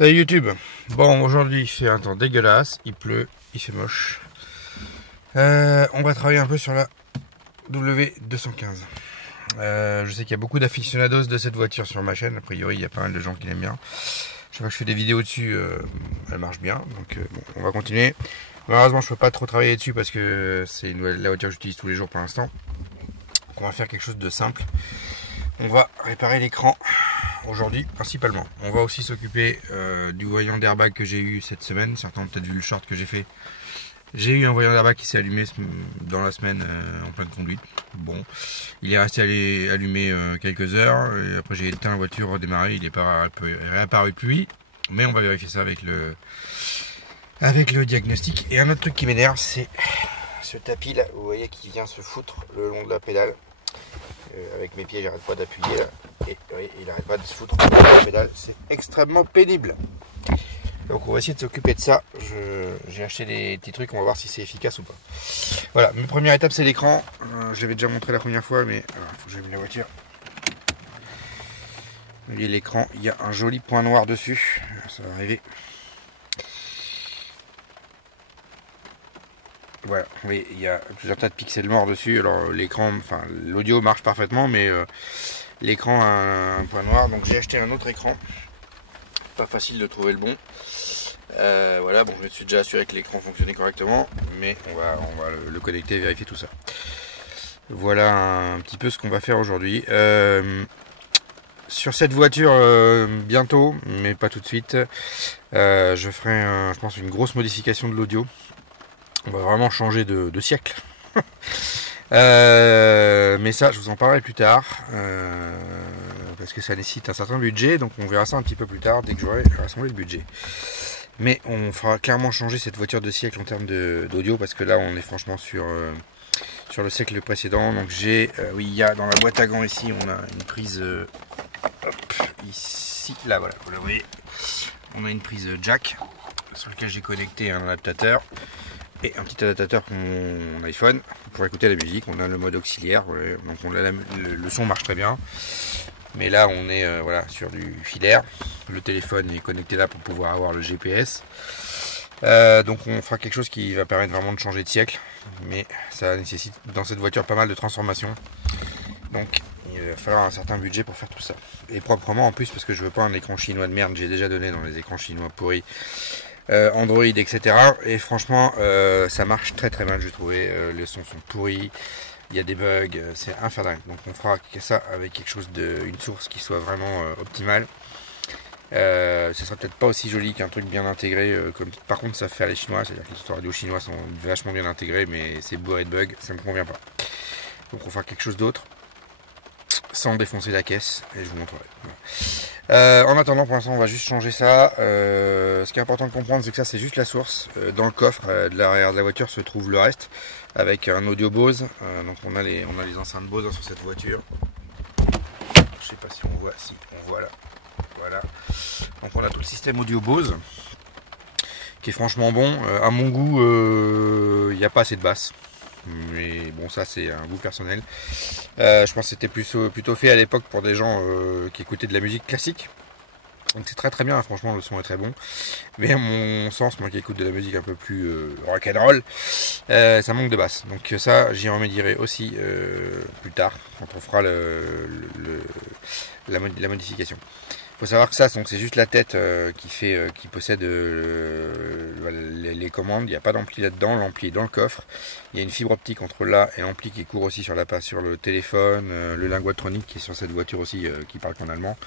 Salut YouTube. Bon, aujourd'hui il fait un temps dégueulasse, il pleut, il fait moche. On va travailler un peu sur la W215. Je sais qu'il y a beaucoup d'aficionados de cette voiture sur ma chaîne. A priori, il y a pas mal de gens qui l'aiment bien. Je sais pas que je fais des vidéos dessus, elle marche bien. Donc bon, on va continuer. Malheureusement, je peux pas trop travailler dessus parce que c'est la voiture que j'utilise tous les jours pour l'instant. Donc on va faire quelque chose de simple. On va réparer l'écran aujourd'hui principalement. On va aussi s'occuper du voyant d'airbag que j'ai eu cette semaine. Certains ont peut-être vu le short que j'ai fait. J'ai eu un voyant d'airbag qui s'est allumé dans la semaine en pleine conduite. Bon, il est resté allumé quelques heures. Et après j'ai éteint la voiture, redémarré. Il n'est pas réapparu depuis. Mais on va vérifier ça avec le diagnostic. Et un autre truc qui m'énerve, c'est ce tapis là, vous voyez, qui vient se foutre le long de la pédale. Avec mes pieds, j'arrête pas d'appuyer là. Et oui, il n'arrête pas de se foutre dans la pédale. C'est extrêmement pénible. Donc on va essayer de s'occuper de ça. J'ai acheté des petits trucs, on va voir si c'est efficace ou pas. Voilà, ma première étape c'est l'écran. Je l'avais déjà montré la première fois, mais il faut que j'aille la voiture. Vous voyez l'écran, il y a un joli point noir dessus. Ça va arriver. Voilà, oui, il y a plusieurs tas de pixels morts dessus. Alors l'écran, enfin l'audio marche parfaitement, mais l'écran a un point noir. Donc j'ai acheté un autre écran. Pas facile de trouver le bon. Voilà, bon, je me suis déjà assuré que l'écran fonctionnait correctement, mais on va le connecter et vérifier tout ça. Voilà un petit peu ce qu'on va faire aujourd'hui. Sur cette voiture, bientôt, mais pas tout de suite, je ferai, je pense, une grosse modification de l'audio. On va vraiment changer de siècle. Mais ça, je vous en parlerai plus tard. Parce que ça nécessite un certain budget. Donc on verra ça un petit peu plus tard, dès que j'aurai rassemblé le budget. Mais on fera clairement changer cette voiture de siècle en termes d'audio. Parce que là, on est franchement sur le siècle précédent. Donc j'ai, oui, il y a dans la boîte à gants ici, on a une prise... hop, ici, là, voilà, vous la voyez. On a une prise jack sur laquelle j'ai connecté un adaptateur. Et un petit adaptateur pour mon iPhone pour écouter la musique. On a le mode auxiliaire, donc le son marche très bien. Mais là on est voilà, sur du filaire. Le téléphone est connecté là pour pouvoir avoir le GPS. Donc on fera quelque chose qui va permettre vraiment de changer de siècle. Mais ça nécessite dans cette voiture pas mal de transformations. Donc il va falloir un certain budget pour faire tout ça. Et proprement en plus, parce que je veux pas un écran chinois de merde. J'ai déjà donné dans les écrans chinois pourris. Android, etc. Et franchement, ça marche très très mal, j'ai trouvé. Les sons sont pourris, il y a des bugs, c'est infernal. Donc on fera ça avec quelque chose une source qui soit vraiment optimale. Ce sera peut-être pas aussi joli qu'un truc bien intégré, comme par contre ça fait faire les Chinois, c'est-à-dire que les autoradios chinois sont vachement bien intégrés, mais c'est bourré de bugs, ça me convient pas. Donc on fera quelque chose d'autre, sans défoncer la caisse, et je vous montrerai. Voilà. En attendant, pour l'instant, on va juste changer ça. Ce qui est important de comprendre, c'est que ça, c'est juste la source. Dans le coffre de l'arrière de la voiture se trouve le reste, avec un audio Bose. Donc on a les enceintes Bose sur cette voiture. Je sais pas si on voit, si on voit là. Voilà. Donc on a tout le système audio Bose, qui est franchement bon. À mon goût, il n'y a pas assez de basse. Mais bon, ça c'est un goût personnel. Je pense que c'était plutôt fait à l'époque pour des gens qui écoutaient de la musique classique. Donc c'est très très bien, franchement le son est très bon. Mais à mon sens, moi qui écoute de la musique un peu plus rock'n'roll, ça manque de basse. Donc ça, j'y remédierai aussi plus tard, quand on fera la modification. Il faut savoir que ça, c'est juste la tête qui possède les commandes. Il n'y a pas d'ampli là-dedans, l'ampli est dans le coffre. Il y a une fibre optique entre là et l'ampli qui court aussi sur le téléphone, le lingotronique qui est sur cette voiture aussi, qui parle qu'en allemand.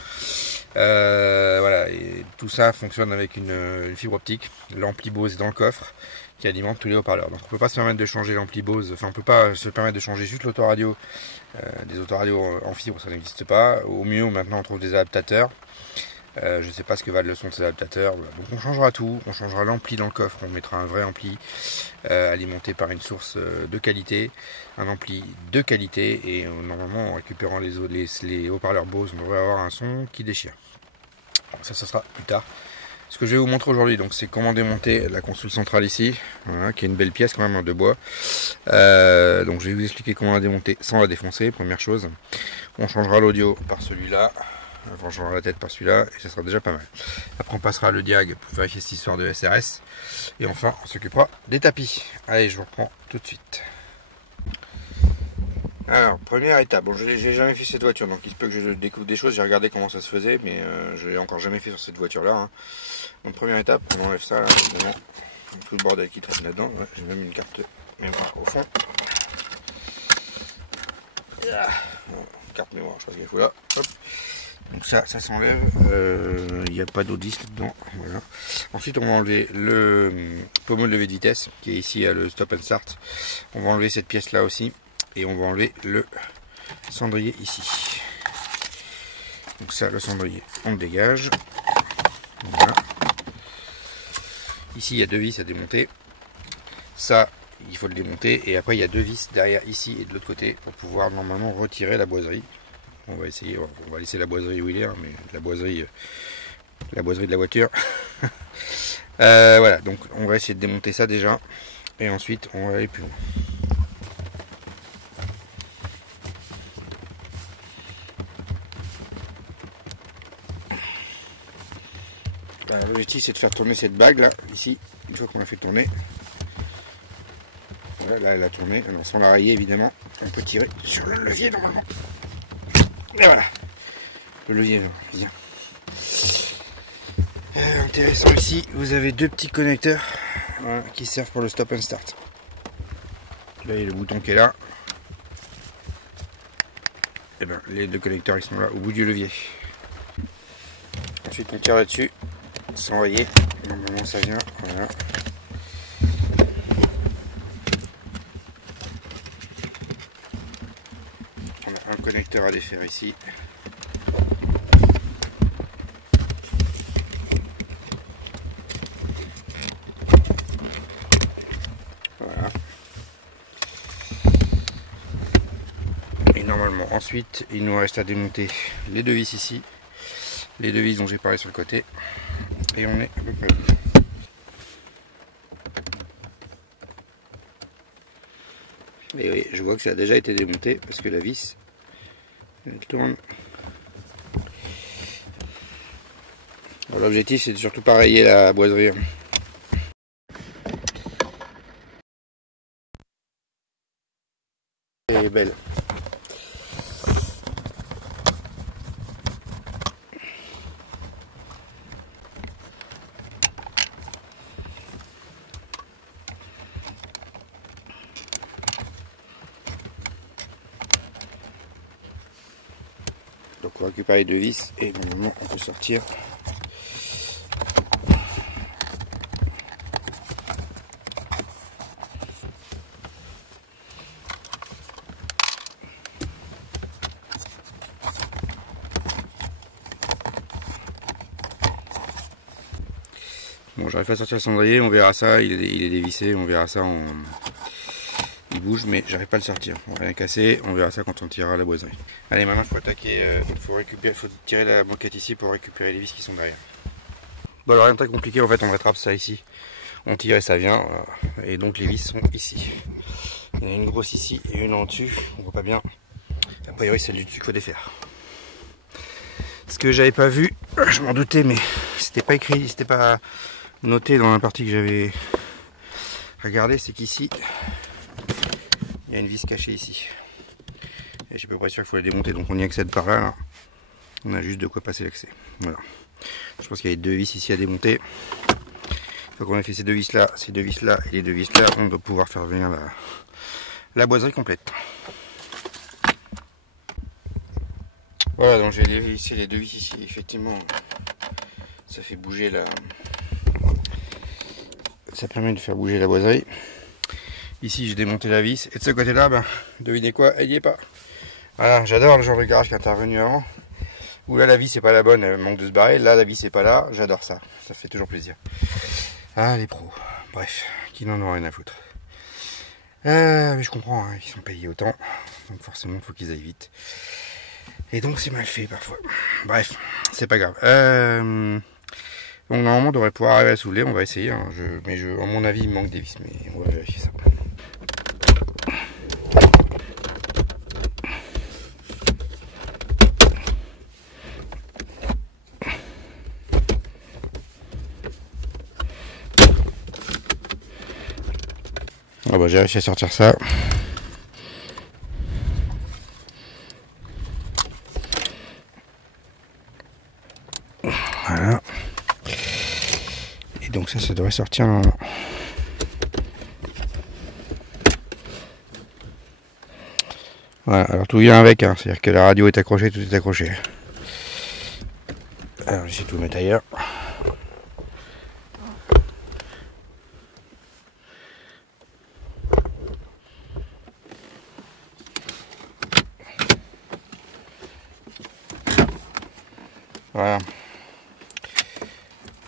Voilà, et tout ça fonctionne avec une fibre optique. L'ampli Bose est dans le coffre qui alimente tous les haut-parleurs. Donc on ne peut pas se permettre de changer l'ampli Bose, enfin on ne peut pas se permettre de changer juste l'autoradio. Des autoradios en fibre, ça n'existe pas. Au mieux, maintenant on trouve des adaptateurs. Je ne sais pas ce que valent le son de ces adaptateurs. Voilà. Donc on changera tout, on changera l'ampli dans le coffre, on mettra un vrai ampli alimenté par une source de qualité, un ampli de qualité, et normalement en récupérant les haut-parleurs Bose, on devrait avoir un son qui déchire. Alors ça sera plus tard. Ce que je vais vous montrer aujourd'hui, donc, c'est comment démonter la console centrale ici, voilà, qui est une belle pièce quand même de bois. Donc je vais vous expliquer comment la démonter sans la défoncer. Première chose, on changera l'audio par celui-là. on changera la tête par celui-là et ça sera déjà pas mal. Après on passera le diag pour vérifier cette histoire de SRS. Et enfin on s'occupera des tapis. Allez, je vous reprends tout de suite. Alors, première étape, bon j'ai jamais fait cette voiture, donc il se peut que je découvre des choses, j'ai regardé comment ça se faisait, mais je l'ai encore jamais fait sur cette voiture là. Hein. Donc première étape, on enlève ça là, évidemment, tout le bordel qui traîne là-dedans, ouais, j'ai même une carte mémoire au fond. Bon, carte mémoire, je sais pas ce qu'il faut là. Hop. Donc ça s'enlève, il n'y a pas d'autre disque dedans, voilà. Ensuite on va enlever le pommeau de levée de vitesse, qui est ici à le stop and start. On va enlever cette pièce là aussi. Et on va enlever le cendrier ici. Donc ça, le cendrier, on le dégage. Voilà. Ici, il y a deux vis à démonter. Ça, il faut le démonter. Et après, il y a deux vis derrière ici et de l'autre côté pour pouvoir normalement retirer la boiserie. On va essayer, on va laisser la boiserie où il est, hein, mais la boiserie de la voiture. Voilà, donc on va essayer de démonter ça déjà. Et ensuite, on va aller plus loin. L'objectif c'est de faire tourner cette bague là, ici, une fois qu'on l'a fait tourner. Voilà, là elle a tourné, alors sans la rayer évidemment, on peut tirer sur le levier normalement. Et voilà, le levier vient. Intéressant ici, vous avez deux petits connecteurs voilà, qui servent pour le stop and start. Là il y a le bouton qui est là. Et bien les deux connecteurs ils sont là au bout du levier. Ensuite on tire là-dessus. Sans rayer, normalement ça vient, voilà. On a un connecteur à défaire ici. Voilà. Et normalement ensuite il nous reste à démonter les deux vis ici. Les deux vis dont j'ai parlé sur le côté. Et on est à peu près. Et oui, je vois que ça a déjà été démonté parce que la vis elle tourne. L'objectif c'est de surtout pas rayer la boiserie. Elle est belle. Donc on récupère les deux vis et normalement on peut sortir. Bon, j'arrive pas à sortir le cendrier, on verra ça, il est dévissé, on verra ça, il bouge, mais j'arrive pas à le sortir. On va rien casser, on verra ça quand on tirera la boiserie. Allez, maintenant il faut attaquer, faut tirer la banquette ici pour récupérer les vis qui sont derrière. Bon, alors rien de très compliqué, en fait on rattrape ça ici, on tire et ça vient, voilà. Et donc les vis sont ici. Il y en a une grosse ici et une en dessus, on voit pas bien. A priori c'est du dessus qu'il faut défaire. Ce que j'avais pas vu, je m'en doutais, mais c'était pas écrit, c'était pas noté dans la partie que j'avais regardé, c'est qu'ici il y a une vis cachée ici. Et je suis à peu près sûr qu'il faut la démonter, donc on y accède par là, là. On a juste de quoi passer l'accès. Voilà. Je pense qu'il y a deux vis ici à démonter. Une fois qu'on a fait ces deux vis là et les deux vis là, on doit pouvoir faire venir la boiserie complète. Voilà, donc j'ai ici les deux vis ici, effectivement ça fait bouger la... Ça permet de faire bouger la boiserie. Ici j'ai démonté la vis et de ce côté là, ben, devinez quoi, elle n'y est pas. Voilà, j'adore le genre de garage qui est intervenu avant. Où là la vis c'est pas la bonne, elle manque de se barrer, là la vis c'est pas là, j'adore ça, ça fait toujours plaisir. Ah les pros, bref, qui n'en ont rien à foutre. Mais je comprends, hein, ils sont payés autant, donc forcément il faut qu'ils aillent vite. Et donc c'est mal fait parfois. Bref, c'est pas grave. Donc normalement on devrait pouvoir arriver à soulever, on va essayer. Hein. À mon avis il manque des vis, mais on va vérifier ça. Ah bah j'ai réussi à sortir ça. Voilà. Et donc ça devrait sortir normalement. Voilà, alors tout vient avec, hein. C'est-à-dire que la radio est accrochée, tout est accroché. Alors j'essaie de tout mettre ailleurs. Voilà.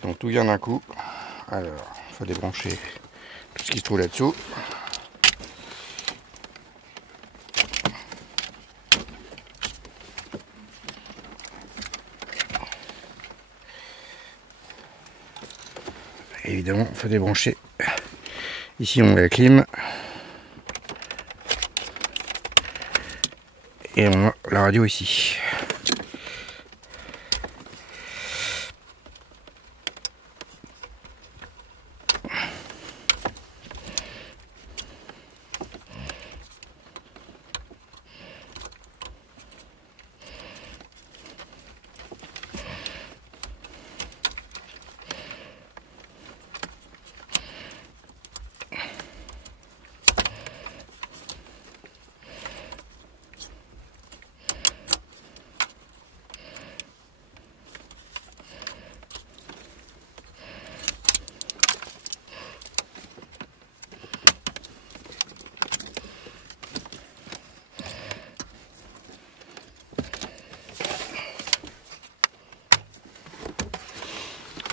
Donc tout vient d'un coup. Alors, il faut débrancher tout ce qui se trouve là-dessous. Et évidemment, il faut débrancher. Ici, on met la clim. Et on a la radio ici.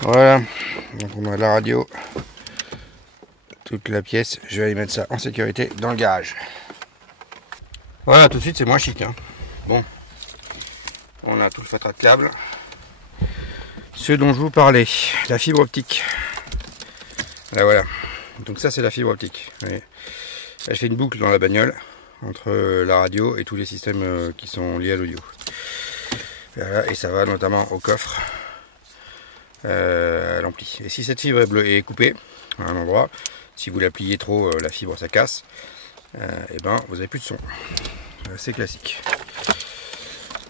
Voilà, donc on a la radio, toute la pièce. Je vais aller mettre ça en sécurité dans le garage. Voilà, tout de suite c'est moins chic, hein. Bon, on a tout le fatras de câbles. Ce dont je vous parlais, la fibre optique. Là voilà, donc ça c'est la fibre optique. Là, je fais une boucle dans la bagnole entre la radio et tous les systèmes qui sont liés à l'audio. Voilà, et ça va notamment au coffre. À l'ampli. Et si cette fibre est coupée à un endroit, si vous la pliez trop, la fibre ça casse, et ben vous avez plus de son. C'est classique.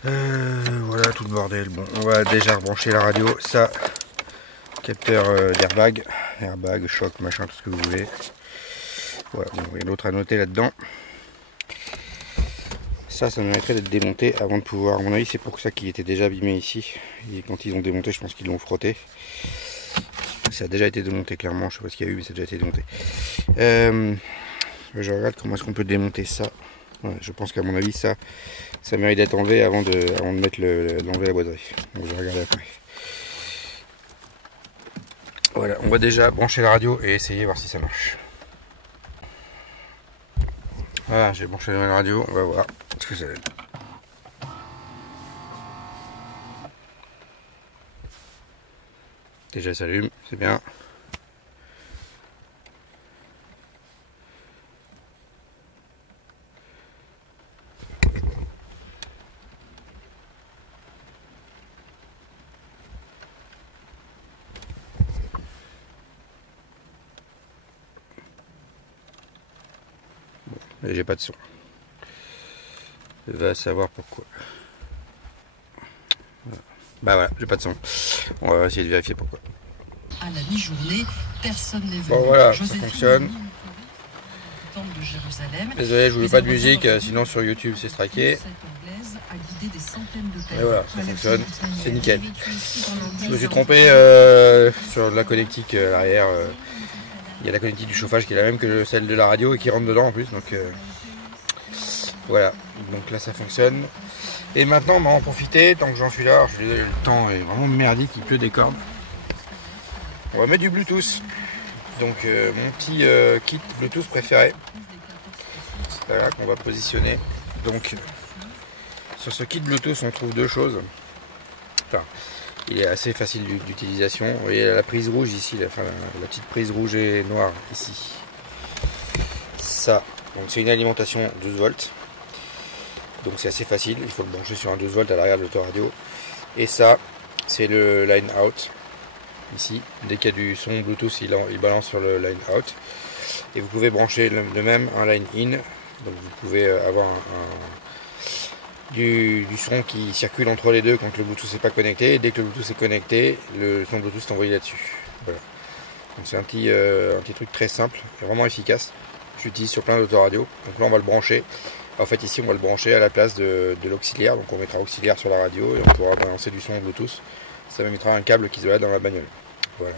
Voilà tout le bordel. Bon, on va déjà rebrancher la radio. Ça, capteur d'airbag, airbag, choc, machin, tout ce que vous voulez. Voilà, bon, il y a d'autres à noter là-dedans. Ça mériterait d'être démonté avant de pouvoir, à mon avis c'est pour ça qu'il était déjà abîmé ici. Et quand ils ont démonté, je pense qu'ils l'ont frotté. Ça a déjà été démonté clairement, je sais pas ce qu'il y a eu mais ça a déjà été démonté. Je regarde comment est-ce qu'on peut démonter ça. Ouais, je pense qu'à mon avis ça mérite d'être enlevé avant de mettre d'enlever la boiserie. Donc je vais regarder après. Voilà, on va déjà brancher la radio et essayer voir si ça marche. Voilà, j'ai branché la radio, on va voir ce que ça donne. Déjà ça allume, c'est bien. Bon, et j'ai pas de son. Va savoir pourquoi. Voilà. Bah voilà, j'ai pas de son. On va essayer de vérifier pourquoi. À la mi-journée, personne n'est venu. Bon voilà, ça fonctionne. De désolé, je voulais pas de musique, sinon sur YouTube c'est striké. Et voilà, ça fonctionne, c'est nickel. Je me suis trompé sur la connectique à l'arrière. Il y a la connectique du chauffage qui est la même que celle de la radio et qui rentre dedans en plus. Donc voilà, donc là ça fonctionne. Et maintenant on va en profiter tant que j'en suis là. Alors, je suis désolé, le temps est vraiment merdique, il pleut des cordes. On va mettre du Bluetooth. Donc mon petit kit Bluetooth préféré. Voilà qu'on va positionner. Donc sur ce kit Bluetooth on trouve deux choses. Enfin, il est assez facile d'utilisation. Vous voyez la prise rouge ici, la petite prise rouge et noire ici. Ça, donc c'est une alimentation 12 volts. Donc c'est assez facile, il faut le brancher sur un 12 volts à l'arrière de l'autoradio. Et ça, c'est le line out. ici. Dès qu'il y a du son Bluetooth, il balance sur le line out. Et vous pouvez brancher de même un line in. Donc vous pouvez avoir du son qui circule entre les deux quand le Bluetooth n'est pas connecté. Et dès que le Bluetooth est connecté, le son Bluetooth est envoyé là-dessus. Voilà. Donc c'est un petit truc très simple et vraiment efficace. J'utilise sur plein d'autoradios. Donc là on va le brancher. En fait ici on va le brancher à la place de l'auxiliaire. Donc on mettra auxiliaire sur la radio et on pourra balancer du son Bluetooth. Ça me mettra un câble qui se balade dans la bagnole. Voilà.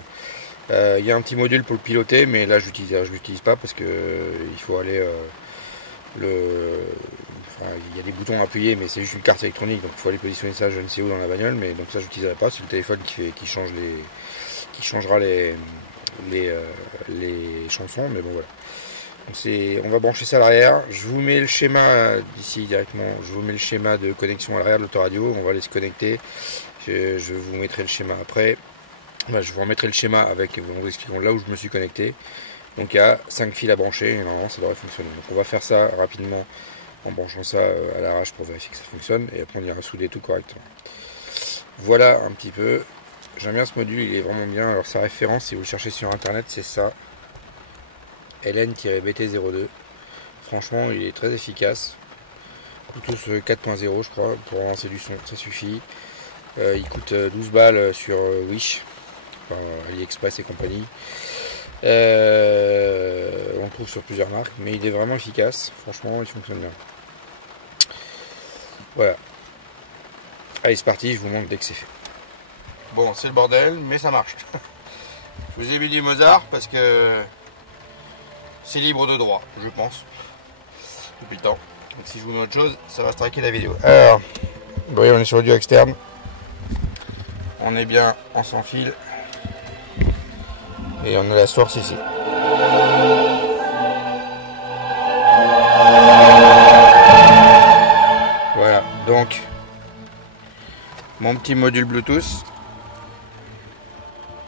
Il y a un petit module pour le piloter, mais là je l'utilise pas parce que il faut aller il y a des boutons à appuyer, mais c'est juste une carte électronique, donc il faut aller positionner ça je ne sais où dans la bagnole, mais donc ça j'utiliserai pas. C'est le téléphone qui changera les chansons, mais bon voilà. Donc on va brancher ça à l'arrière. Je vous mets le schéma d'ici directement. Je vous mets le schéma de connexion à l'arrière de l'autoradio. On va aller se connecter. Je vous mettrai le schéma après. Je vous remettrai le schéma avec vous expliquant là où je me suis connecté. Donc il y a 5 fils à brancher et normalement ça devrait fonctionner. Donc on va faire ça rapidement en branchant ça à l'arrache pour vérifier que ça fonctionne et après on ira souder tout correctement. Voilà un petit peu. J'aime bien ce module, il est vraiment bien. Alors sa référence, si vous le cherchez sur internet, c'est ça. LN-BT02. Franchement, il est très efficace. Bluetooth 4.0 je crois pour lancer du son, ça suffit. Il coûte 12 balles sur Wish, AliExpress et compagnie. On le trouve sur plusieurs marques, mais il est vraiment efficace. Franchement, il fonctionne bien. Voilà. Allez, c'est parti, je vous montre dès que c'est fait. Bon, c'est le bordel, mais ça marche. Je vous ai mis du Mozart parce que c'est libre de droit, je pense, depuis le temps. Donc si je vous mets autre chose, ça va striker la vidéo. Alors, vous voyez, on est sur l'audio externe. On est bien en sans fil. Et on a la source ici. Voilà, donc mon petit module Bluetooth.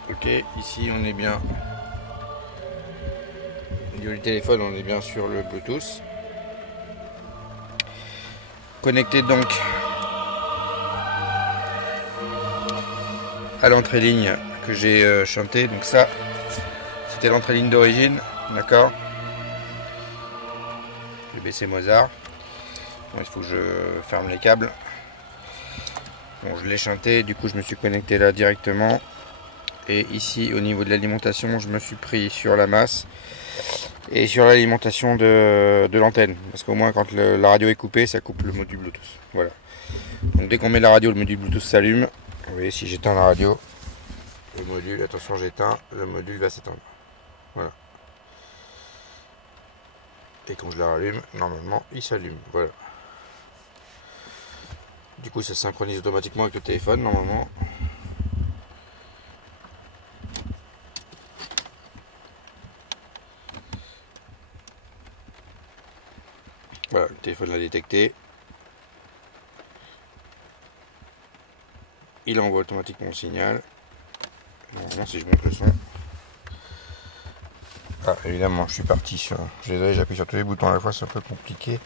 Ok, ici on est bien. Au niveau du téléphone, on est bien sur le Bluetooth. Connecté donc à l'entrée ligne que j'ai chanté. Donc ça, c'était l'entrée ligne d'origine, d'accord. J'ai baissé Mozart. Bon, il faut que je ferme les câbles. Bon, je l'ai chanté, du coup je me suis connecté là directement. Et ici au niveau de l'alimentation, je me suis pris sur la masse et sur l'alimentation de l'antenne. Parce qu'au moins quand la radio est coupée, ça coupe le module Bluetooth. Voilà. Donc dès qu'on met la radio, le module Bluetooth s'allume. Vous voyez, si j'éteins la radio, le module, attention j'éteins, le module va s'éteindre. Voilà. Et quand je la rallume, normalement il s'allume. Voilà. Du coup ça se synchronise automatiquement avec le téléphone normalement. Voilà, le téléphone l'a détecté. Il envoie automatiquement le signal. Normalement si je monte le son. Ah, évidemment, je suis parti sur. J'appuie sur tous les boutons à la fois, c'est un peu compliqué.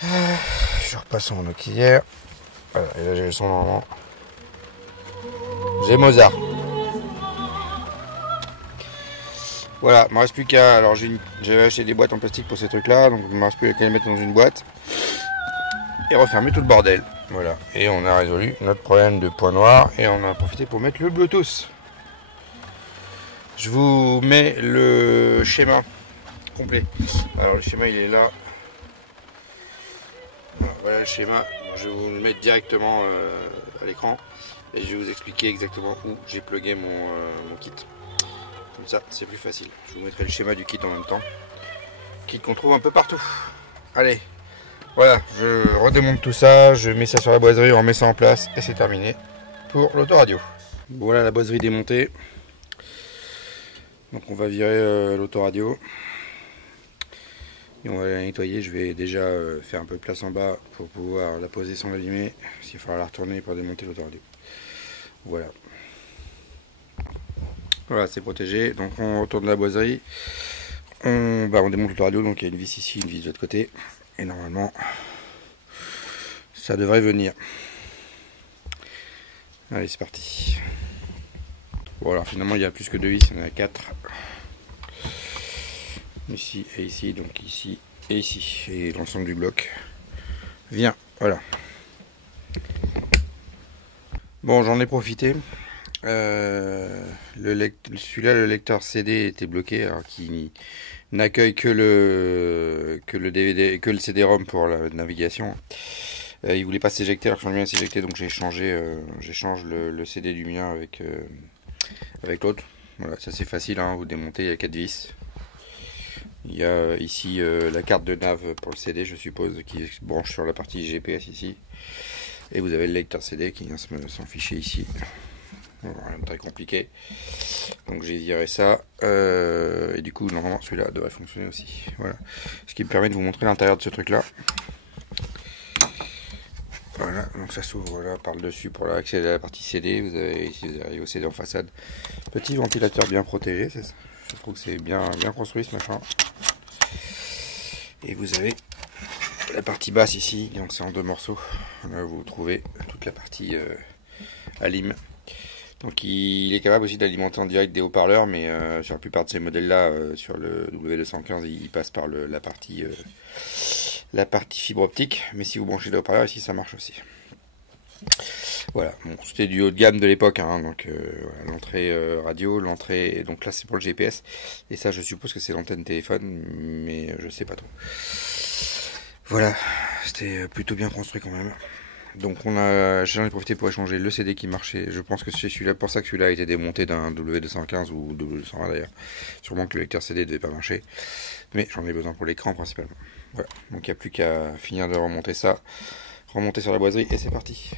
Je repasse en auxiliaire. Voilà, et là j'ai le son normalement. J'ai Mozart. Voilà, il me reste plus qu'à. Alors j'avais acheté des boîtes en plastique pour ces trucs là, donc il me reste plus qu'à les mettre dans une boîte et refermer tout le bordel. Voilà, et on a résolu notre problème de point noir et on a profité pour mettre le Bluetooth. Je vous mets le schéma complet. Alors le schéma il est là. Voilà le schéma. Je vais vous le mettre directement à l'écran et je vais vous expliquer exactement où j'ai plugué mon kit. Comme ça c'est plus facile. Je vous mettrai le schéma du kit en même temps. Kit qu'on trouve un peu partout. Allez, voilà, je redémonte tout ça, je mets ça sur la boiserie, on remet ça en place et c'est terminé pour l'autoradio. Voilà la boiserie démontée. Donc on va virer l'autoradio et on va la nettoyer. Je vais déjà faire un peu de place en bas pour pouvoir la poser sans l'abîmer, parce qu'il faudra la retourner pour démonter l'autoradio. Voilà. Voilà, c'est protégé. Donc on retourne la boiserie. On démonte l'autoradio, donc il y a une vis ici, une vis de l'autre côté. Et normalement, ça devrait venir. Allez, c'est parti. Bon alors finalement il y a plus que 2 vis, il y en a 4. Ici et ici, donc ici et ici. Et l'ensemble du bloc vient, voilà. Bon, j'en ai profité. Celui-là, le lecteur CD était bloqué, alors qui n'accueille que le DVD, que le CD-ROM pour la navigation. Il voulait pas s'éjecter, alors que j'en ai s'éjecter, donc j'échange le CD du mien avec l'autre. Voilà, ça c'est facile, hein, vous démontez, il y a 4 vis. Il y a ici la carte de nav pour le CD, je suppose, qui se branche sur la partie GPS ici. Et vous avez le lecteur CD qui vient s'en ficher ici. Rien de très compliqué. Donc j'ai viré ça. Et du coup, normalement, celui-là devrait fonctionner aussi. Voilà. Ce qui me permet de vous montrer l'intérieur de ce truc-là. Voilà, donc ça s'ouvre là par le dessus pour accéder à la partie CD. Vous avez ici, vous arrivez au CD en façade. Petit ventilateur bien protégé. Je trouve que c'est bien construit ce machin. Et vous avez la partie basse ici, donc c'est en 2 morceaux. Là vous trouvez toute la partie alim. Donc il est capable aussi d'alimenter en direct des haut-parleurs, mais sur la plupart de ces modèles-là, sur le W215, il passe par la partie fibre optique. Mais si vous branchez des haut-parleurs ici, ça marche aussi. Voilà, bon, c'était du haut de gamme de l'époque, hein, donc voilà, l'entrée radio, l'entrée, donc là c'est pour le GPS, et ça je suppose que c'est l'antenne téléphone, mais je sais pas trop. Voilà, c'était plutôt bien construit quand même. Donc j'en ai profité pour échanger le CD qui marchait. Je pense que c'est celui-là, pour ça que celui-là a été démonté d'un W215 ou W220 d'ailleurs. Sûrement que le lecteur CD ne devait pas marcher, mais j'en ai besoin pour l'écran principalement. Voilà, donc il n'y a plus qu'à finir de remonter ça, remonter sur la boiserie et c'est parti.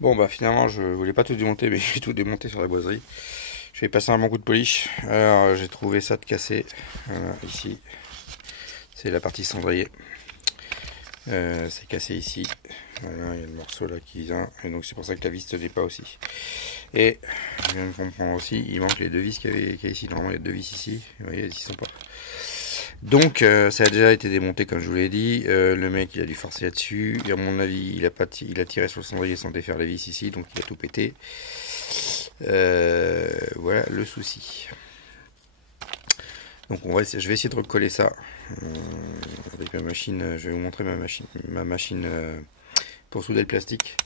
Bon bah finalement je voulais pas tout démonter, mais j'ai tout démonté sur la boiserie. Je vais passer un bon coup de polish. Alors j'ai trouvé ça de cassé. Voilà, ici c'est la partie cendrier. C'est cassé ici. Voilà, il y a le morceau là qui vient. Et donc c'est pour ça que la vis ne tenait pas aussi. Et je viens de comprendre aussi, il manque les 2 vis qu'il y a ici. Normalement il y a 2 vis ici. Vous voyez, ici ils sont pas. Donc ça a déjà été démonté comme je vous l'ai dit. Le mec il a dû forcer là-dessus. Et à mon avis il a tiré sur le cendrier sans défaire la vis ici. Donc il a tout pété. Voilà le souci. Donc je vais essayer de recoller ça avec ma machine. Je vais vous montrer ma machine pour souder le plastique.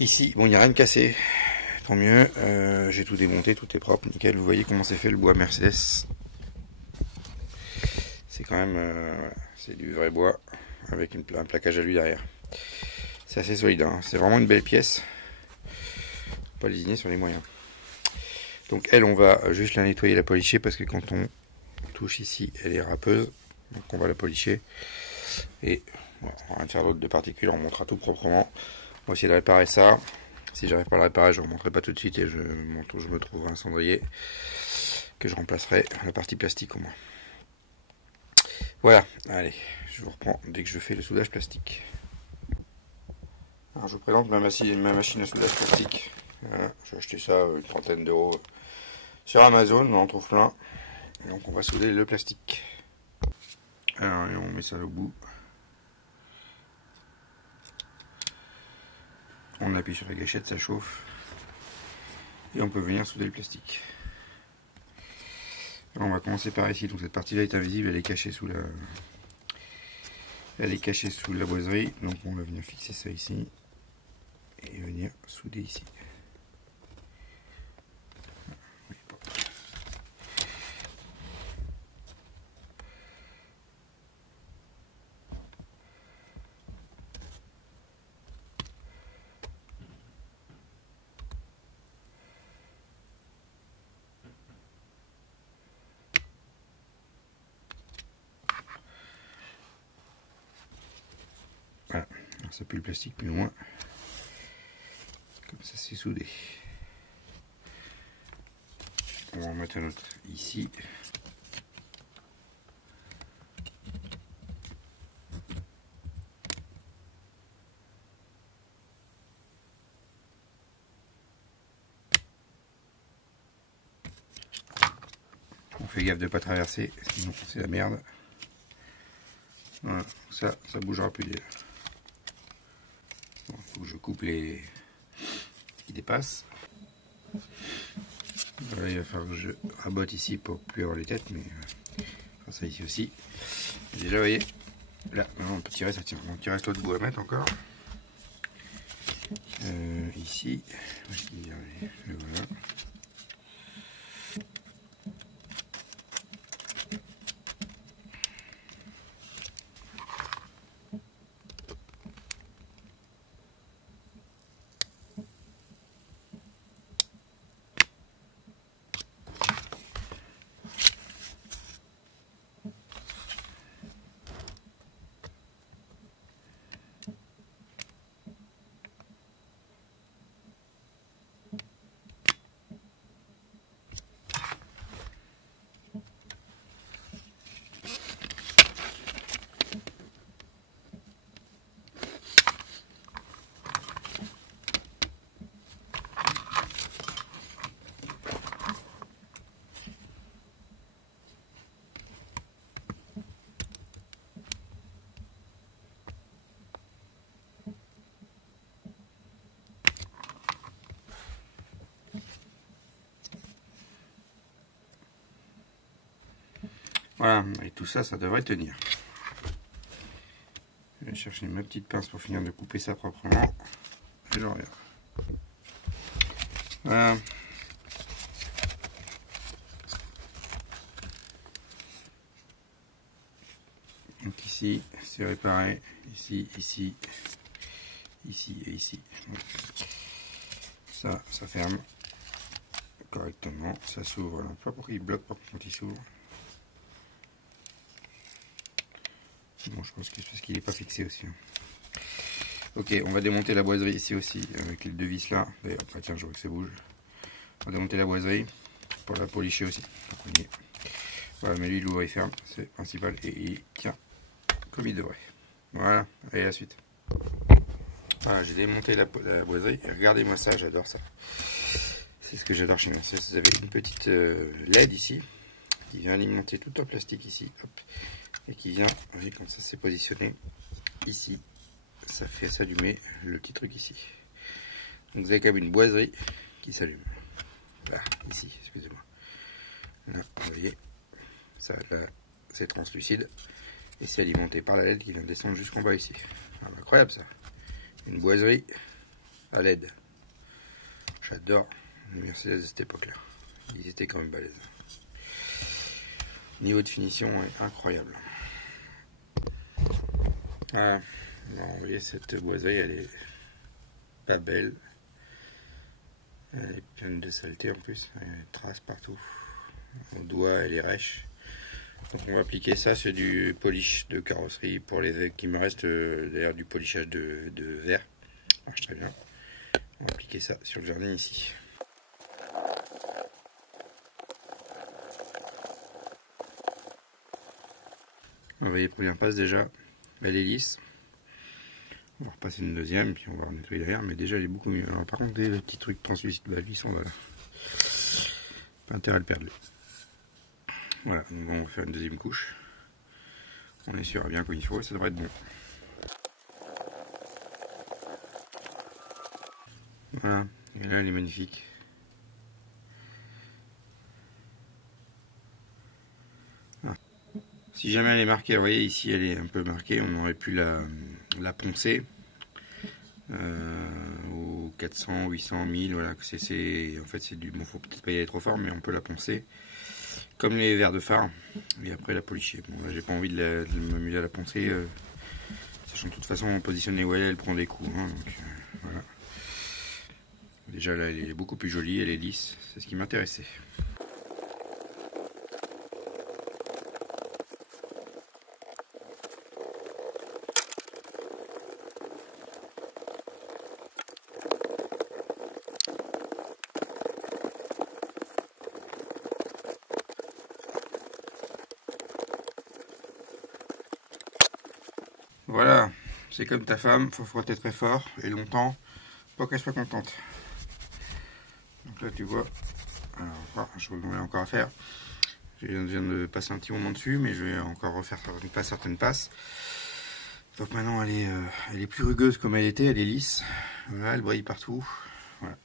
Ici, bon il n'y a rien de cassé. Tant mieux. J'ai tout démonté, tout est propre, nickel. Vous voyez comment c'est fait le bois Mercedes. C'est quand même c'est du vrai bois avec un plaquage à lui derrière. C'est assez solide, hein. C'est vraiment une belle pièce. Pas lésigner sur les moyens. Donc elle, on va juste la nettoyer, la policher, parce que quand on touche ici, elle est râpeuse. Donc on va la policher. Et bon, on va rien faire d'autre de particulier, on montrera tout proprement. On va essayer de réparer ça. Si j'arrive pas à le réparer, je ne remonterai pas tout de suite et je me trouverai un cendrier que je remplacerai la partie plastique au moins. Voilà, allez, je vous reprends dès que je fais le soudage plastique. Alors je vous présente ma machine à soudage plastique. Voilà, j'ai acheté ça une trentaine d'euros sur Amazon, on en trouve plein. Et donc on va souder le plastique. Alors et on met ça au bout. On appuie sur la gâchette, ça chauffe. Et on peut venir souder le plastique. Alors on va commencer par ici, donc cette partie là est invisible, elle est cachée sous la boiserie, donc on va venir fixer ça ici et venir souder ici. Voilà, alors ça pue le plastique plus loin, comme ça c'est soudé. On va en mettre un autre ici. On fait gaffe de ne pas traverser, sinon c'est la merde. Voilà, ça bougera plus déjà. Bon, faut que je coupe les qui dépassent. Voilà, il va falloir que je rabote ici pour plus avoir les têtes, mais ça ici aussi. Et déjà, vous voyez, là, maintenant on peut tirer, ça tient. Donc il reste l'autre bout à mettre encore. Ici, voilà. Voilà, et tout ça, ça devrait tenir. Je vais chercher ma petite pince pour finir de couper ça proprement. Et je reviens. Voilà. Donc ici, c'est réparé. Ici, ici, ici et ici. Ça ferme correctement. Ça s'ouvre. Je ne sais pas pourquoi il bloque quand il s'ouvre. Bon, je pense que c'est parce qu'il n'est pas fixé aussi. Ok, on va démonter la boiserie ici aussi avec les deux vis là. D'ailleurs, ah, tiens, je vois que ça bouge. On va démonter la boiserie pour la policher aussi. Voilà, mais lui, il ouvre et ferme, c'est le principal. Et il tient comme il devrait. Voilà, allez, la suite. Voilà, j'ai démonté la boiserie. Regardez-moi ça, j'adore ça. C'est ce que j'adore chez moi. Vous avez une petite LED ici qui vient alimenter tout en plastique ici. Hop. Et qui vient, vous voyez comme ça c'est positionné ici, ça fait s'allumer le petit truc ici. Donc vous avez quand même une boiserie qui s'allume. Là, ici, excusez-moi. Là, vous voyez, ça là, c'est translucide et c'est alimenté par la LED qui vient descendre jusqu'en bas ici. Ah, incroyable ça. Une boiserie à LED. J'adore les Mercedes de cette époque-là. Ils étaient quand même balèzes. Niveau de finition est incroyable. Voilà. Alors, vous voyez, cette boiserie, elle est pas belle. Elle est pleine de saleté en plus. Il y a des traces partout. Au doigt, elle est rêche. Donc on va appliquer ça, c'est du polish de carrosserie pour les qui me reste d'ailleurs du polissage de verre. Ça marche très bien. On va appliquer ça sur le vernis ici. Vous voyez, première passe déjà, elle est lisse. On va repasser une deuxième, puis on va nettoyer derrière, mais déjà elle est beaucoup mieux. Alors, par contre, les petits trucs translucides, bah, lui, ils sont là. Pas intérêt à le perdre. Voilà, donc on va faire une deuxième couche. On est sûr, bien comme il faut, ça devrait être bon. Voilà, et là elle est magnifique. Ah. Si jamais elle est marquée, vous voyez ici elle est un peu marquée, on aurait pu la poncer au 400, 800, 1000, voilà. En fait c'est du, bon, faut peut-être pas y aller trop fort, mais on peut la poncer comme les verres de phare et après la policher. Bon là j'ai pas envie de m'amuser à la poncer, sachant que de toute façon positionner où elle prend des coups, hein, donc voilà. Déjà là elle est beaucoup plus jolie, elle est lisse, c'est ce qui m'intéressait. Voilà, c'est comme ta femme, faut frotter très fort et longtemps pour qu'elle soit contente. Donc là tu vois, alors je vais encore à faire. Je viens de passer un petit moment dessus, mais je vais encore refaire certaines passes. Donc maintenant elle est plus rugueuse comme elle était, elle est lisse. Voilà, elle brille partout. Voilà.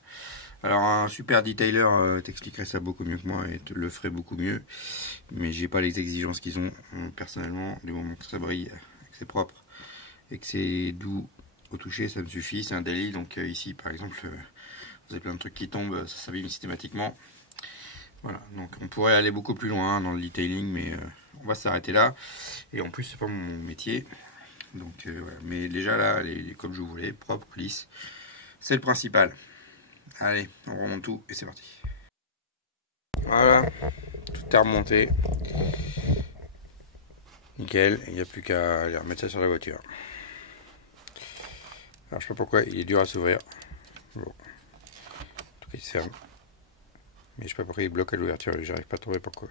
Alors un super detailer t'expliquerait ça beaucoup mieux que moi et te le ferait beaucoup mieux. Mais j'ai pas les exigences qu'ils ont personnellement. Du moment que ça brille, que c'est propre et que c'est doux au toucher, ça me suffit. C'est un daily, donc ici par exemple, vous avez plein de trucs qui tombent, ça s'abîme systématiquement. Voilà, donc on pourrait aller beaucoup plus loin dans le detailing, mais on va s'arrêter là. Et en plus, c'est pas mon métier. Donc voilà. Mais déjà là, comme je voulais, propre, lisse, c'est le principal. Allez, on remonte tout et c'est parti. Voilà, tout est remonté. Nickel, il n'y a plus qu'à aller remettre ça sur la voiture. Alors je sais pas pourquoi, il est dur à s'ouvrir. Bon. En tout cas, il se ferme. Mais je sais pas pourquoi il bloque à l'ouverture, j'arrive pas à trouver pourquoi.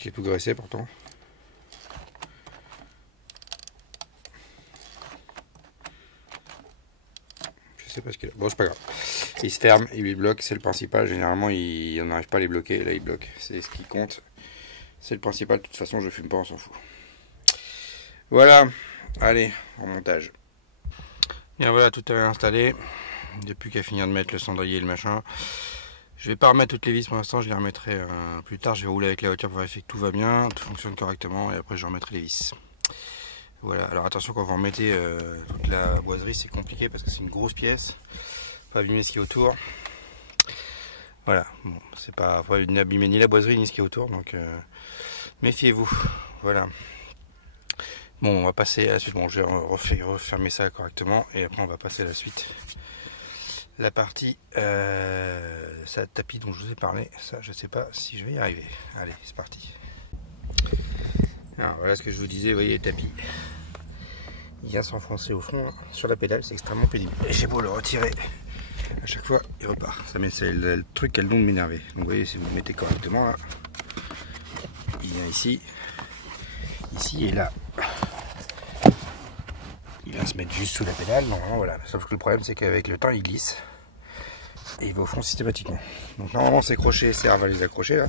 J'ai tout graissé pourtant. Je sais pas ce qu'il a. Bon, c'est pas grave. Il se ferme, il lui bloque, c'est le principal. Généralement, on n'arrive pas à les bloquer. Là, il bloque. C'est ce qui compte. C'est le principal. De toute façon, je fume pas, on s'en fout. Voilà. Allez, en montage. Bien voilà, tout est installé. Depuis qu'à finir de mettre le cendrier et le machin. Je vais pas remettre toutes les vis pour l'instant, je les remettrai plus tard. Je vais rouler avec la voiture pour vérifier que tout va bien, tout fonctionne correctement et après je remettrai les vis. Voilà, alors attention quand vous remettez toute la boiserie, c'est compliqué parce que c'est une grosse pièce. Pas abîmer ce qui est autour. Voilà, bon, c'est pas, faut n'abîmer ni la boiserie ni ce qui est autour, donc méfiez-vous. Voilà. Bon, on va passer à la suite. Bon, je vais refermer ça correctement et après on va passer à la suite. La partie ça tapis dont je vous ai parlé, ça je sais pas si je vais y arriver. Allez, c'est parti. Alors voilà ce que je vous disais, vous voyez le tapis. Il vient s'enfoncer au fond hein, sur la pédale, c'est extrêmement pénible. Et j'ai beau le retirer, à chaque fois il repart. Ça c'est le truc qui a le don de m'énerver. Donc vous voyez, si vous le mettez correctement là, il vient ici et là. Il vient se mettre juste sous la pédale, normalement voilà. Sauf que le problème c'est qu'avec le temps il glisse. Et il va au fond systématiquement. Donc normalement ces crochets servent à les accrocher là.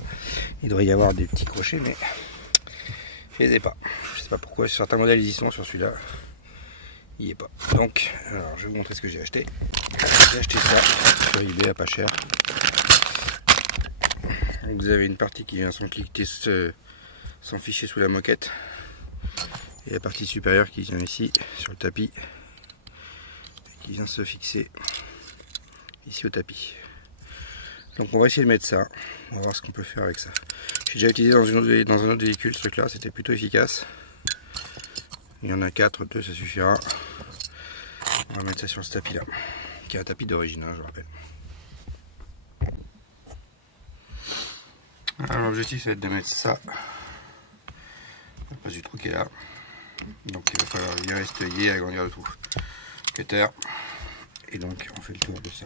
Il devrait y avoir des petits crochets mais je les ai pas. Je sais pas pourquoi, sur certains modèles ils y sont, sur celui-là il n'y est pas. Donc alors, je vais vous montrer ce que j'ai acheté. J'ai acheté ça sur eBay à pas cher. Donc, vous avez une partie qui vient s'enficher sous la moquette. Et la partie supérieure qui vient ici sur le tapis. Qui vient se fixer ici au tapis. Donc on va essayer de mettre ça. On va voir ce qu'on peut faire avec ça. J'ai déjà utilisé dans un autre véhicule ce truc là, c'était plutôt efficace. Il y en a 4, 2 ça suffira. On va mettre ça sur ce tapis là, qui est un tapis d'origine, hein, je rappelle. Alors l'objectif ça va être de mettre ça. La place du trou qui est là. Donc il va falloir virer, estayer, agrandir le trou. Cutter. Et donc on fait le tour de ça.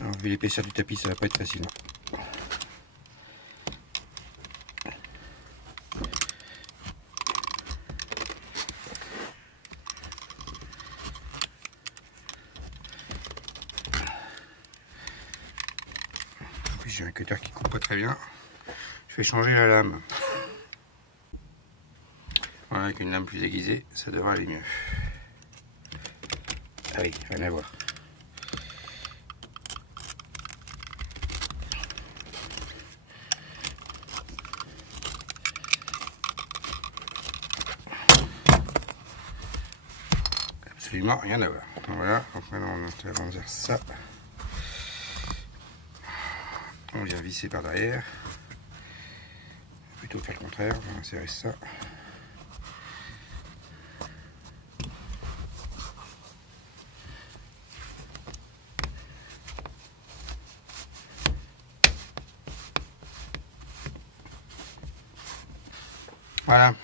Alors vu l'épaisseur du tapis, ça va pas être facile. En plus j'ai un cutter qui coupe pas très bien. Je vais changer la lame. Voilà, avec une lame plus aiguisée, ça devrait aller mieux. Ah oui, rien à voir. Absolument rien à voir. Voilà, donc maintenant on va faire ça. On vient visser par derrière. Plutôt faire le contraire, on va insérer ça. Voilà.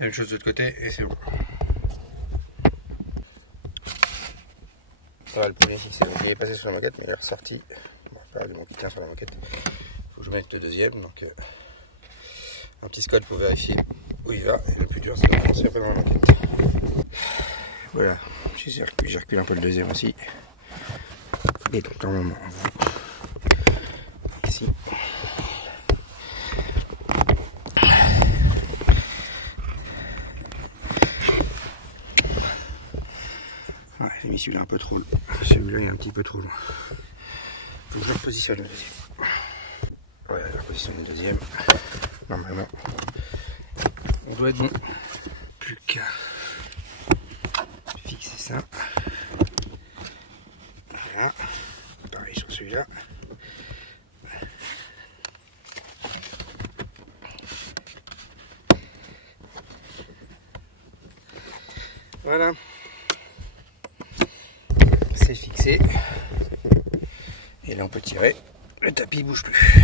Même chose de l'autre côté et c'est bon. Voilà, le premier c'est bon. Il est passé sur la moquette mais il est ressorti. Bon, pas du bon qui tient sur la moquette. Faut que je mette le deuxième. Donc un petit scotch pour vérifier où il va. Et le plus dur c'est de l'enfoncer après dans la moquette. Voilà. J'ai reculé un peu le deuxième aussi. Et donc normalement ici. celui-là un peu trop loin. Celui-là est un petit peu trop loin. Faut que je repositionne le deuxième. Voilà, je repositionne le deuxième. Normalement, on doit être bon. Plus qu'à fixer ça. Voilà. Pareil sur celui-là. Voilà. C'est fixé. Et là on peut tirer. Le tapis bouge plus.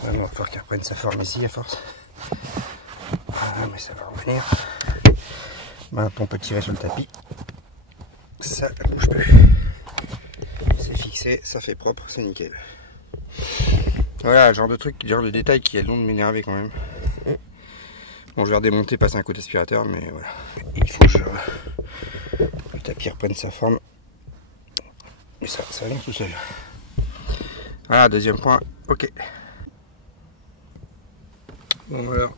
Vraiment, il va falloir qu'il reprenne sa forme ici à force. Ah, mais ça va revenir. Maintenant on peut tirer sur le tapis. Ça ne bouge plus. C'est fixé, ça fait propre, c'est nickel. Voilà, le genre de truc, le genre de détail qui a le long de m'énerver quand même. Bon, je vais redémonter, passer un coup d'aspirateur, mais voilà. Il faut que le tapis reprenne sa forme. Et ça vient tout seul. Voilà, deuxième point, ok. Bon alors,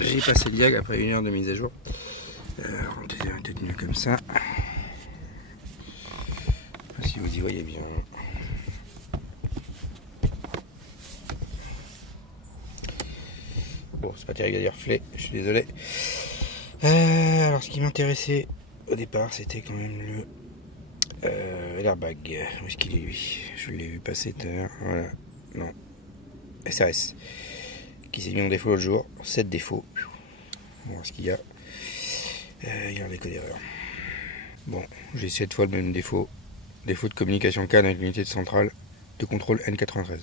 j'ai passé le diag après 1 heure de mise à jour. On est mieux comme ça. Je sais pas si vous y voyez bien. Bon, c'est pas terrible à dire reflet, je suis désolé. Alors, ce qui m'intéressait au départ, c'était quand même l'airbag. Où est-ce qu'il est, lui? Je l'ai vu passer tout à l'heure. Voilà. Non. SRS. Qui s'est mis en défaut l'autre jour. 7 défauts. On va voir ce qu'il y a. Il y a un déco d'erreur. Bon, j'ai 7 fois le même défaut. Défaut de communication CAN avec l'unité de centrale de contrôle N93.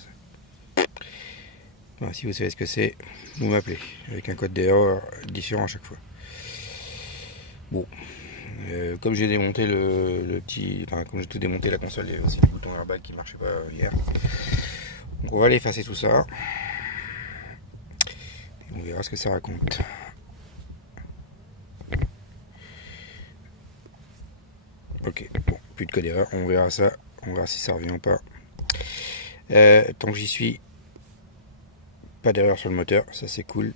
Voilà, si vous savez ce que c'est, vous m'appelez. Avec un code d'erreur différent à chaque fois. Bon. Comme j'ai démonté le petit... Enfin, comme j'ai tout démonté la console, il y avait aussi le bouton airbag qui marchait pas hier. Donc on va aller effacer tout ça. Et on verra ce que ça raconte. Ok, bon, plus de code d'erreur, on verra ça. On verra si ça revient ou pas. Tant que j'y suis, pas d'erreur sur le moteur, ça c'est cool.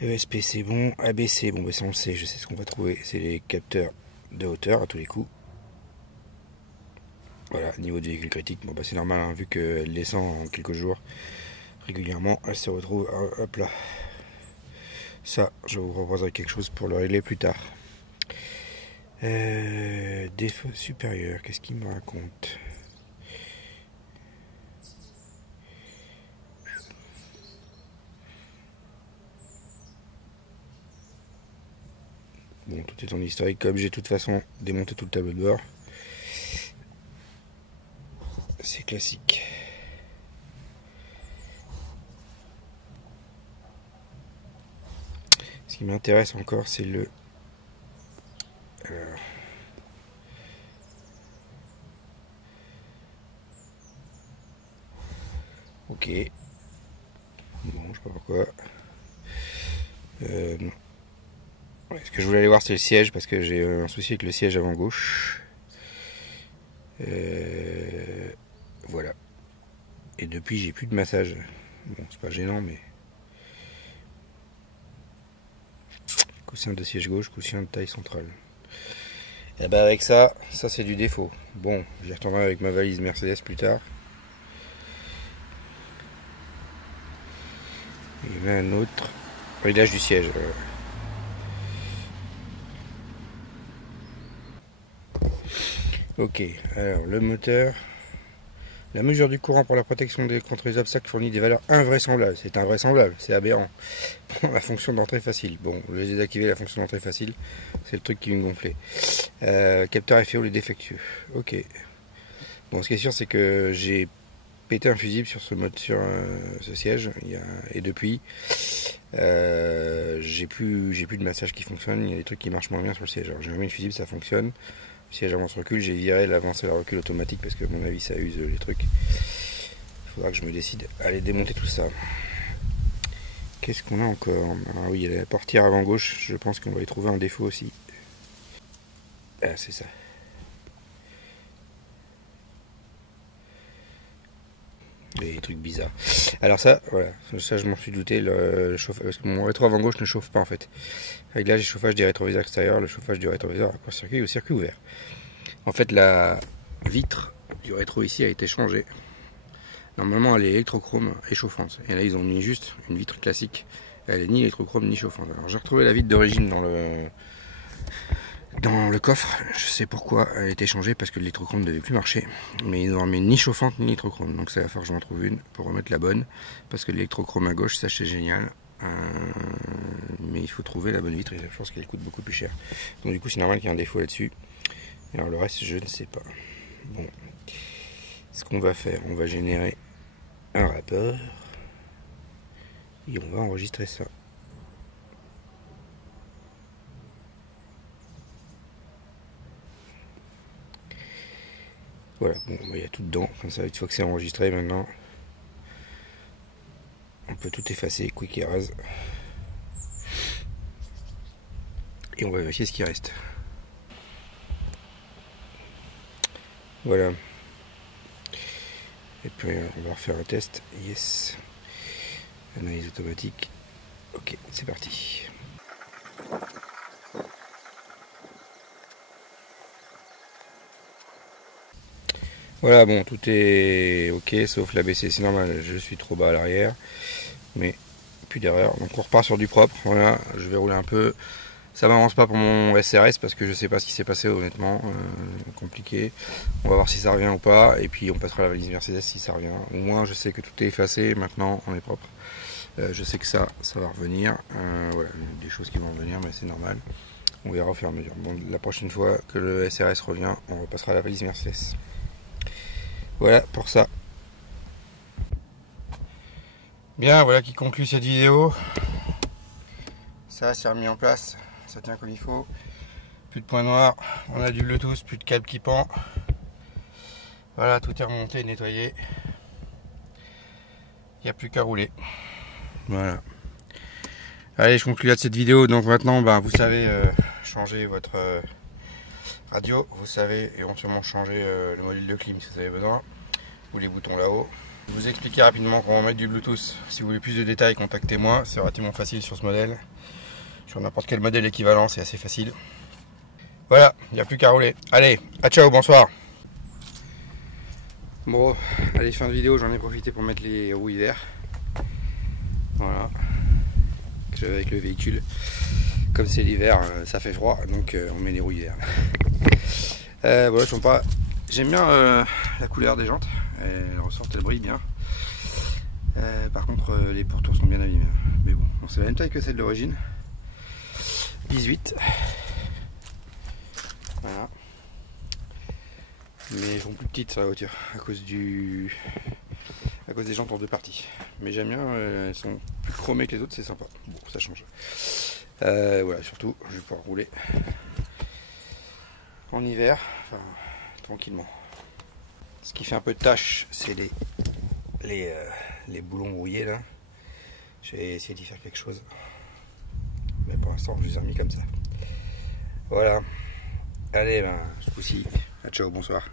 ESP c'est bon, ABC, bon bah ça on le sait, je sais ce qu'on va trouver, c'est les capteurs de hauteur à tous les coups. Voilà, niveau du véhicule critique, bon bah c'est normal, hein, vu qu'elle descend en quelques jours, régulièrement, elle se retrouve, hop là. Ça, je vous proposerai quelque chose pour le régler plus tard. Défaut supérieur, qu'est-ce qu'il me raconte? Bon, tout est en historique, comme j'ai de toute façon démonté tout le tableau de bord. C'est classique. Ce qui m'intéresse encore, c'est le... Alors... Ok. Bon, je sais pas pourquoi. Non. Ouais, ce que je voulais aller voir, c'est le siège, parce que j'ai un souci avec le siège avant gauche. Voilà. Et depuis, j'ai plus de massage. Bon, c'est pas gênant, mais... Coussin de siège gauche, coussin de taille centrale. Et bah avec ça c'est du défaut. Bon, j'y retournerai avec ma valise Mercedes plus tard. Il y en a un autre. Réglage du siège. Ok, alors le moteur. La mesure du courant pour la protection contre les obstacles fournit des valeurs invraisemblables. C'est invraisemblable, c'est aberrant. La fonction d'entrée facile. Bon, j'ai désactivé la fonction d'entrée facile. C'est le truc qui me gonflait. Capteur FEO, les défectueux. Ok. Bon, ce qui est sûr, c'est que j'ai pété un fusible sur ce siège. Et depuis, j'ai plus de massage qui fonctionne. Il y a des trucs qui marchent moins bien sur le siège. Alors j'ai remis le fusible, ça fonctionne. Le siège avance-recul, j'ai viré l'avance et la recul automatique parce que à mon avis ça use les trucs. Il faudra que je me décide à aller démonter tout ça. Qu'est-ce qu'on a encore? Ah oui, il y a la portière avant gauche, je pense qu'on va y trouver un défaut aussi. Ah, c'est ça. Des trucs bizarres. Alors ça, voilà, ça je m'en suis douté, le chauffage, parce que mon rétro avant gauche ne chauffe pas en fait. Réglage et chauffage des rétroviseurs extérieurs, le chauffage du rétroviseur à court-circuit ou circuit ouvert. En fait, la vitre du rétro ici a été changée. Normalement, elle est électrochrome et chauffante. Et là, ils ont mis juste une vitre classique. Elle est ni électrochrome ni chauffante. Alors, j'ai retrouvé la vitre d'origine dans le coffre. Je sais pourquoi elle a été changée, parce que l'électrochrome ne devait plus marcher. Mais ils n'ont mis ni chauffante ni électrochrome. Donc, ça va falloir que j'en trouve une pour remettre la bonne. Parce que l'électrochrome à gauche, ça c'est génial. Mais il faut trouver la bonne vitre et je pense qu'elle coûte beaucoup plus cher. Donc, du coup, c'est normal qu'il y ait un défaut là-dessus. Alors, le reste, je ne sais pas. Bon. Ce qu'on va faire, on va générer un rapport et on va enregistrer ça. Voilà, bon, il y a tout dedans, comme ça, une fois que c'est enregistré maintenant, on peut tout effacer, quick erase, et on va vérifier ce qui reste. Voilà. Et puis on va refaire un test. Yes. Analyse automatique. Ok, c'est parti. Voilà, bon, tout est ok, sauf l'ABC, c'est normal, je suis trop bas à l'arrière, mais plus d'erreur. Donc on repart sur du propre. Voilà, je vais rouler un peu. Ça m'avance pas pour mon SRS parce que je sais pas ce qui s'est passé, honnêtement, compliqué. On va voir si ça revient ou pas, et puis on passera la valise Mercedes si ça revient. Au moins je sais que tout est effacé, maintenant on est propre. Je sais que ça va revenir. Voilà, des choses qui vont revenir, mais c'est normal. On verra au fur et à mesure. Bon, la prochaine fois que le SRS revient, on repassera la valise Mercedes. Voilà pour ça. Bien, voilà qui conclut cette vidéo. Ça c'est remis en place. Ça tient comme il faut, plus de points noirs, on a du Bluetooth, plus de câble qui pend. Voilà, tout est remonté, nettoyé. Il n'y a plus qu'à rouler. Voilà. Allez, je conclue là de cette vidéo. Donc maintenant, vous savez changer votre radio, vous savez éventuellement changer le module de clim si vous avez besoin, ou les boutons là-haut. Je vais vous expliquer rapidement comment mettre du Bluetooth. Si vous voulez plus de détails, contactez-moi, c'est relativement facile sur ce modèle. Sur n'importe quel modèle équivalent, c'est assez facile. Voilà, il n'y a plus qu'à rouler. Allez, à ciao, bonsoir. Bon, allez, fin de vidéo, j'en ai profité pour mettre les roues hiver. Voilà. Avec le véhicule. Comme c'est l'hiver, ça fait froid, donc on met les roues hiver. Voilà, je pas. J'aime bien la couleur des jantes. Elles ressortent, elles brillent bien. Par contre, les pourtours sont bien abîmés. Mais bon, c'est la même taille que celle d'origine. 18. Voilà. Mais elles sont plus petites sur la voiture à cause des jantes en deux parties. Mais j'aime bien, elles sont plus chromées que les autres, c'est sympa. Bon, ça change. Voilà, surtout, je vais pouvoir rouler en hiver, enfin, tranquillement. Ce qui fait un peu de tâche, c'est les boulons rouillés là. Je vais essayer d'y faire quelque chose. Mais pour l'instant, je les ai remis comme ça. Voilà. Allez, ce coup-ci. Ciao, bonsoir.